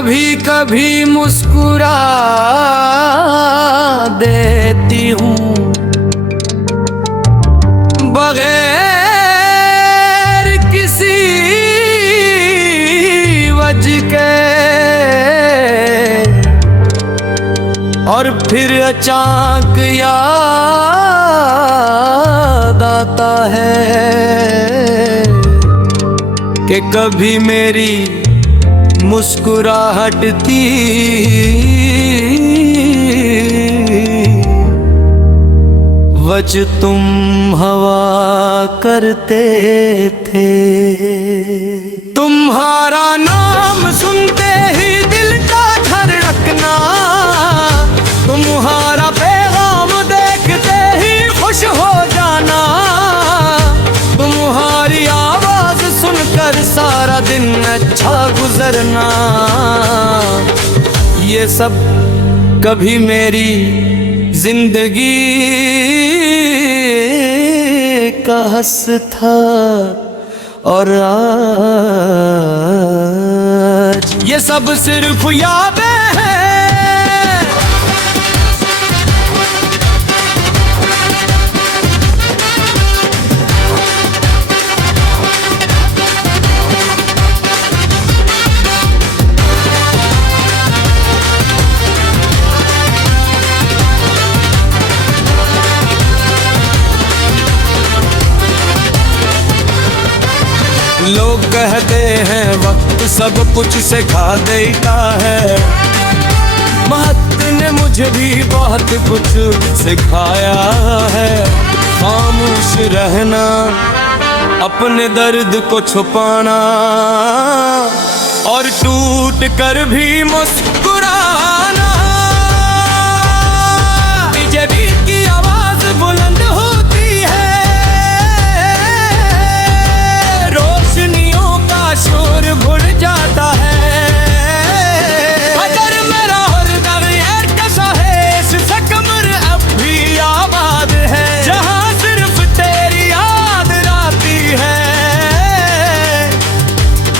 कभी कभी मुस्कुरा देती हूँ बगैर किसी वजह के, और फिर अचानक याद आता है कि कभी मेरी मुस्कुराहट थी वजह तुम हवा करते थे। तुम्हारा नाम सुनते ही दिल का धड़कना, तुम्हारा पैगाम देखते ही खुश हो जाना, तुम्हारी आवाज सुनकर सारा दिन अच्छा गुजरना, ये सब कभी मेरी जिंदगी का हस था, और आज ये सब सिर्फ यादें हैं। लोग कहते हैं वक्त सब कुछ सिखा देता है, वक्त ने मुझे भी बहुत कुछ सिखाया है। खामोश रहना, अपने दर्द को छुपाना, और टूट कर भी मुस्कुराना। बीजेपी की आवाज बुलंद होती है, शोर भूल जाता है। अगर मेरा हृदय यार कैसा है, इससे कमर अब भी आबाद है, जहाँ सिर्फ तेरी याद आती है,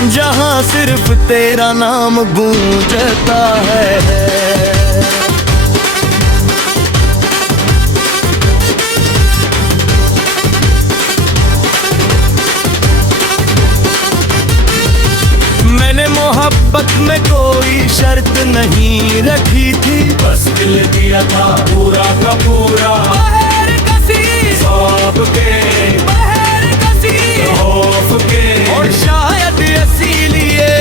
जहाँ सिर्फ तेरा नाम गूंजता है। मोहब्बत में कोई शर्त नहीं रखी थी, बस दिल दिया था पूरा का पूरा। बहर कसी सौंप के, बहर कसी खौफ के, और शायद इसीलिए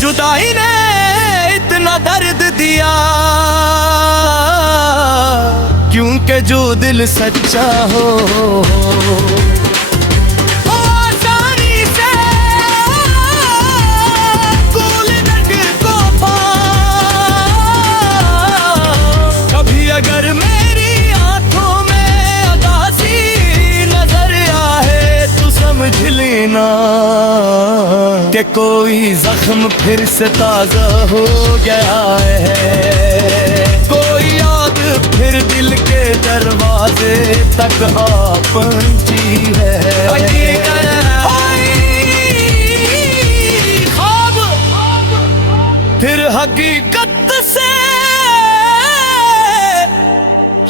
जुदाई ने इतना दर्द दिया, क्योंकि जो दिल सच्चा हो अगर मेरी आंखों में उदासी नजर आए तो समझ लेना कि कोई जख्म फिर से ताजा हो गया है, कोई याद फिर दिल के दरवाजे तक आ पहुंची है। ख्वाब फिर हकीकत से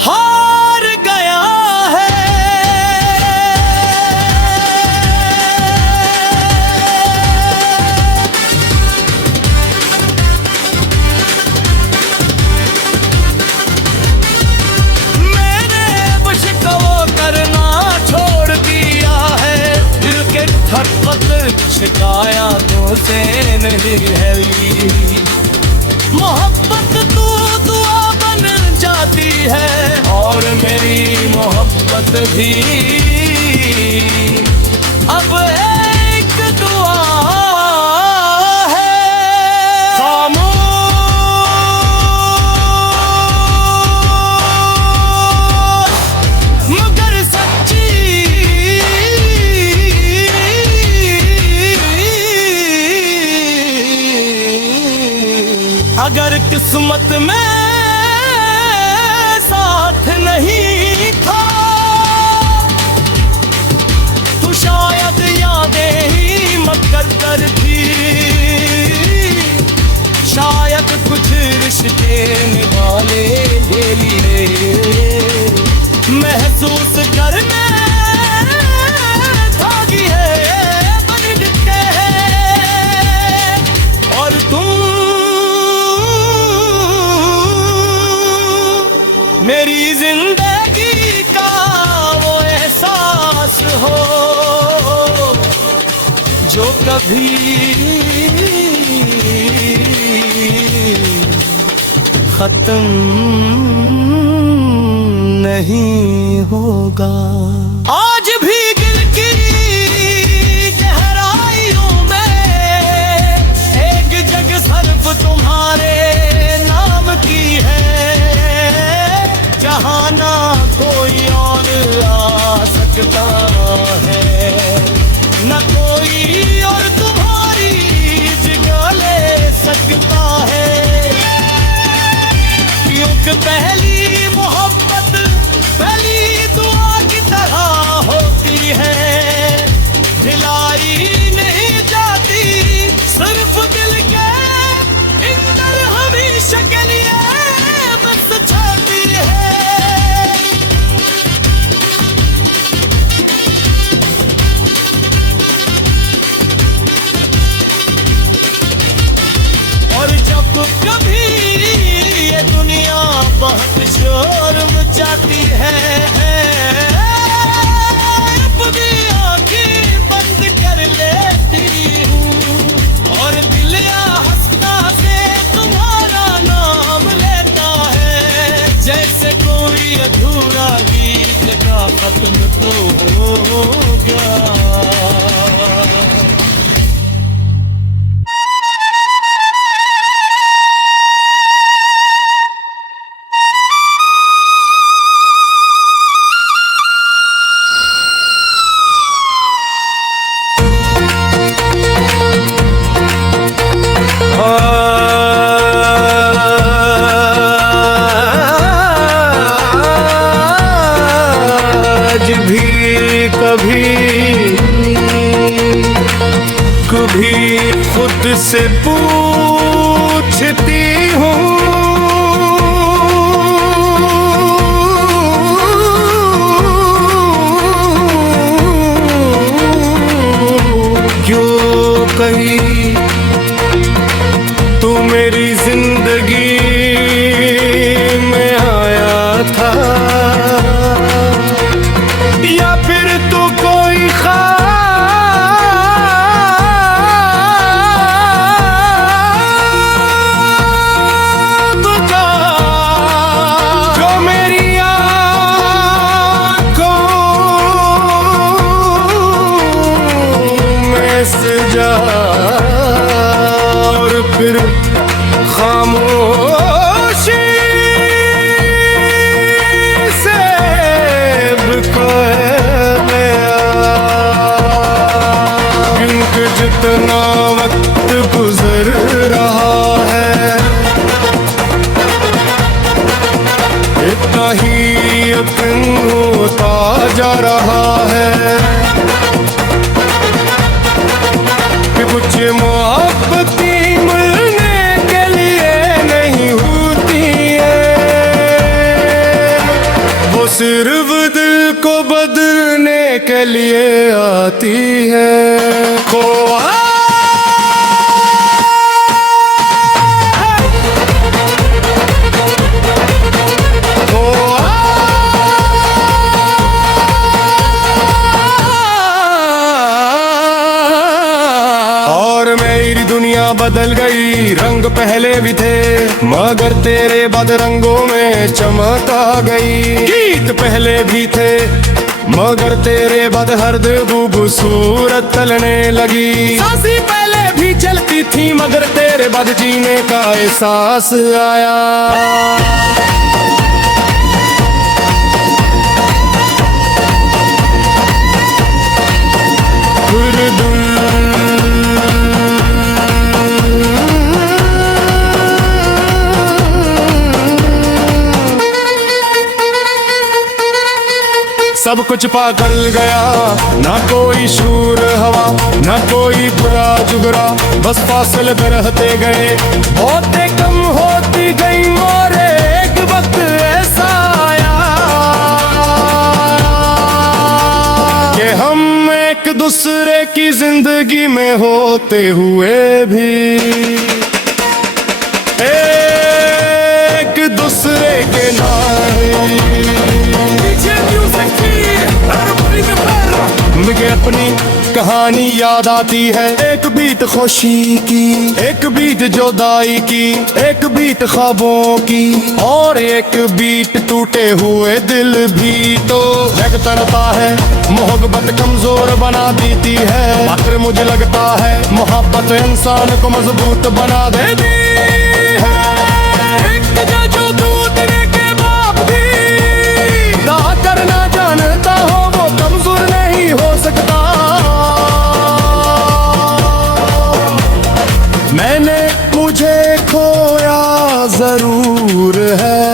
हार गया है। मैंने बस को करना छोड़ दिया है, दिल के धड़कन शिकायतों से नहीं है। मोहब्बत तू दुआ बन जाती है, और मेरी मोहब्बत भी अब एक दुआ है। खामोश मगर सच्ची, अगर किस्मत में साथ नहीं था तो शायद यादें ही मकद्दर थी। वाले ले लिए। महसूस करने भागी है बन के, और तुम मेरी जिंदगी का वो एहसास हो जो कभी खत्म नहीं होगा। आज भी दिल की गहराइयों में एक जग सिर्फ तुम्हारे नाम की है, जहाँ ना कोई और आ सकता है, न कोई और तुम्हारी जगह ले सकता है। क्योंकि पहली मोहब्बत पहली दुआ की तरह होती है, दिलाई नहीं जाती सिर्फ दिल के अंदर हमेशा के लिए बस जाती है। और जब कभी ये दुनिया बहुत शोर मचाती है, अपनी आंखें बंद कर लेती हूँ, और दिल हंसता से तुम्हारा नाम लेता है, जैसे कोई अधूरा गीत का खत्म तो हो गया। कभी खुद से पूछती हूँ क्यों कहीं तू मेरी जिंदगी में आया था, या फिर तू कोई और फिर खामोशी से क्योंकि जितना वक्त गुजर रहा है इतना ही यकीन होता जा रहा है कि कुछ मोहब्बती मिलने के लिए नहीं होती है, वो सिर्फ दिल को बदलने के लिए आती है। दुनिया बदल गई, रंग पहले भी थे मगर तेरे बाद रंगों में चमक आ गई। गीत पहले भी थे मगर तेरे बाद हर खूबसूरत चलने लगी। सांसें पहले भी चलती थी मगर तेरे बाद जीने का एहसास आया। सब कुछ पागल गया, ना कोई शूर हवा, ना कोई बुरा जुगरा, बस फासले पे रहते गए। होते कम होती गई मोरे एक दूसरे की जिंदगी में होते हुए भी एक दूसरे के मुझे अपनी कहानी याद आती है। एक बीत खुशी की, एक बीत जुदाई की, एक बीत ख्वाबों की, और एक बीत टूटे हुए दिल भी। तो एक तरता है मोहब्बत कमजोर बना देती है, आखिर मुझे लगता है मोहब्बत इंसान को मजबूत बना देती है। एक जो दूसरे के बाप भी ना करना जानता हो वो कमजोर नहीं हो सकता। मैंने मुझे खोया जरूर है,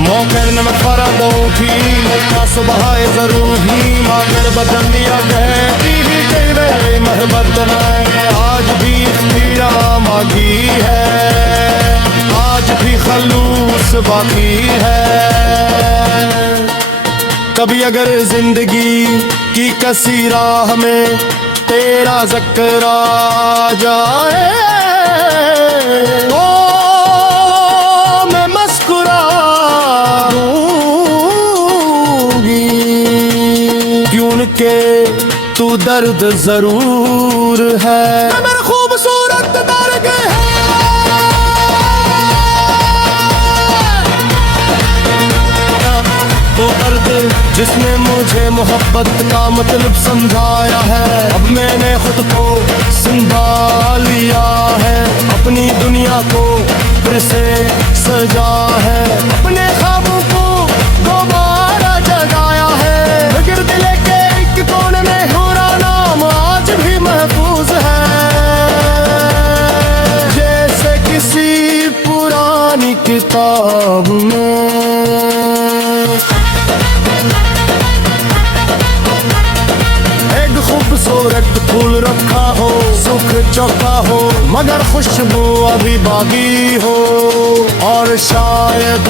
मौके न मैं फरादों की मेरा सुबह जरूर ही मगर बदल दिया कहती ही तेरे मोहब्बत ने आज भी पीड़ा मांगी है, आज भी खलूस बाकी है। कभी अगर जिंदगी की कसी राह में तेरा ज़िक्र आ जाए तो मैं मुस्कुरा दूंगी, क्योंकि तू दर्द जरूर है। मेरा खूबसूरत दर्द है वो दर्द जिसने मुझे मोहब्बत का मतलब समझाया है। अब मैंने खुद को संभाल लिया है, अपनी दुनिया को फिर से सजा है, अपने ख्वाबों को दोबारा जगाया है। मगर दिल के एक कोने में मेरा नाम आज भी महफूज है, जैसे किसी पुरानी किताब में। एक खूबसूरत फूल रखा हो, सुख चौका हो, मगर खुशबू अभी बाकी हो। और शायद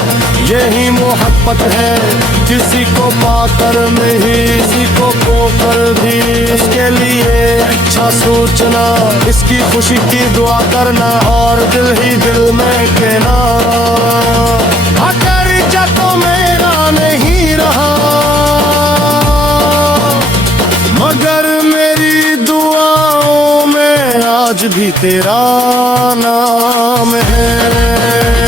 यही मोहब्बत है, किसी को पाकर नहीं किसी को खोकर भी। इसके लिए अच्छा सोचना, इसकी खुशी की दुआ करना, और दिल ही दिल में कहना अगर तो मेरा नहीं रहा मगर मेरी दुआओं में आज भी तेरा नाम है।